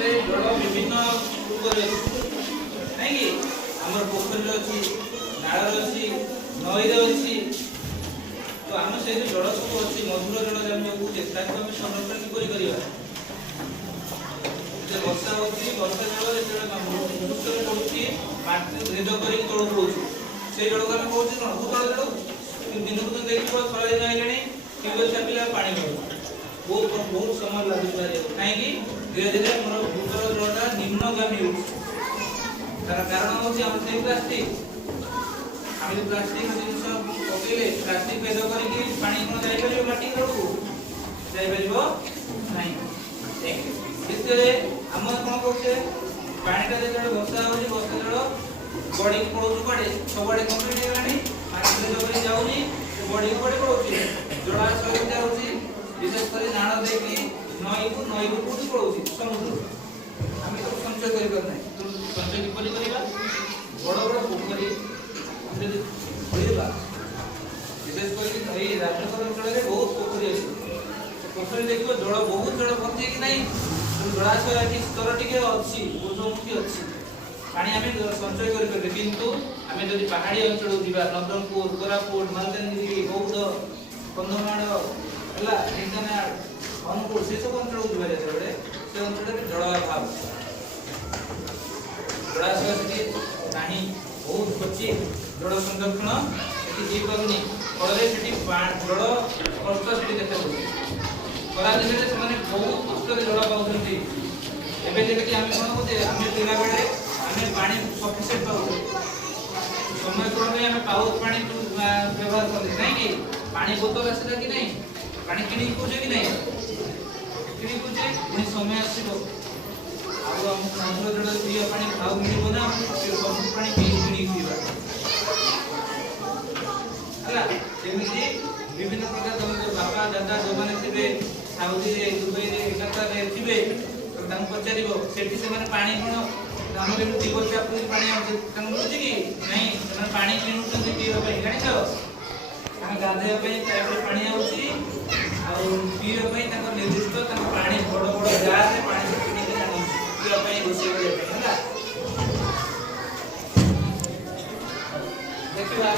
रे जल विभिन्न रूप रे नहीं कि हमर पोखरी रे अछि नाळ रे अछि नई रे अछि तो हम से जो जल सब अछि मधुर जल जम होउचे ताको हम संरक्षण करि करिवा जे वर्षा होछि वर्षा जल जे भूतल पडुछि माटी भेद करि तळ पडुछि से जल हम कहउछि कोन भूतल जल दिन को देखिबो खरा दिन आइलानी ट्यूबवेल छापिला पानी मिल बहुत समय लागु पारे काहे कि धीरे धीरे हमर भूतल जलटा निम्नगामी होछि तार कारण होछि हम से प्लास्टिक हम प्लास्टिक जिनिस पकेले प्लास्टिक भेद करिकि पानी कोन जाई परिबो माटी तळକୁ जाई परिबो नाही इससे हम कोन कहउछे पानीटा जे वर्षा होछि वर्षा जल बॉडी पडुछु पडे सबडे कंप्लीट हेलानी माटी भेद करि जाउनी बॉडी बॉडी पडुछि जलाशय जाउछि विशेष कर नाण देखि नई को कोठी पडुछि समुद्र हम तो संचय करि कर नाही तो संचय किपरि करिबा बड़ बड़ पोखरी हम जदि खोलिबा विशेष कर नई राजनगर अंचल रे बहुत पोखरी अछि पोखरी देखिबो जल बहुत जल भर्ती कि नाही जलाशय कि स्तर टिके अछि ऊर्ध्वमुखी अछि पानी आमे संचय करि कर किंतु आमे जदि पहाड़ी अंचल दिबा नवरंगपुर कोरापुट मालकानगिरी बौद्ध कंधमाल हला ढेंकानाल अनुपुर से सब अंचल दिबा जेबे से अंचल रे जल अभाव जलाशय से नाही बहुत कच्ची जल संरक्षण सेठी जी करनी फଳରେ सेठी जल कष्ट सेठी देखा जाଉଛି खरा दिन रे ସେମାନେ बहुत कष्ट रे जल पाउଛନ୍ତି ଏବେ ଯେକି ଆମେ कोन होते ଆମେ पिला बेले ଆମେ पानी सफिशिएंट पाउଛୁ समय क्रमे ଆମେ पाउच पानी व्यवहार करते नहीं कि पानी बोतल आसीला कि नहीं पानी किनी कोजे कि नहीं किनी कोजे नि समय आसीबो आउ हम समुद्र जल पिया पानी खाउ मिलिबो ना समुद्र पानी किनी पिबा हला जेमिति विभिन्न प्रकार तुम बापा दादा जोमाने थिबे साउदी रे दुबई रे कतार रे थिबे तां पचारिबो सेठी से माने पानी कोन हमरे टिबल से अपनी पानी आउछ तां बुझि कि नहीं ସେମାନେ पानी किनुछन पिबा ପାଇଁ जानि छ हम गाधे पे टैप रे पानी आउछि आ पिबा ପାଇଁ तांको निर्दिष्ट तांको पानी बड़ बड़ जार रे पानी किनि के जानि पिबा ପାଇଁ रोषे करे होला देखिबा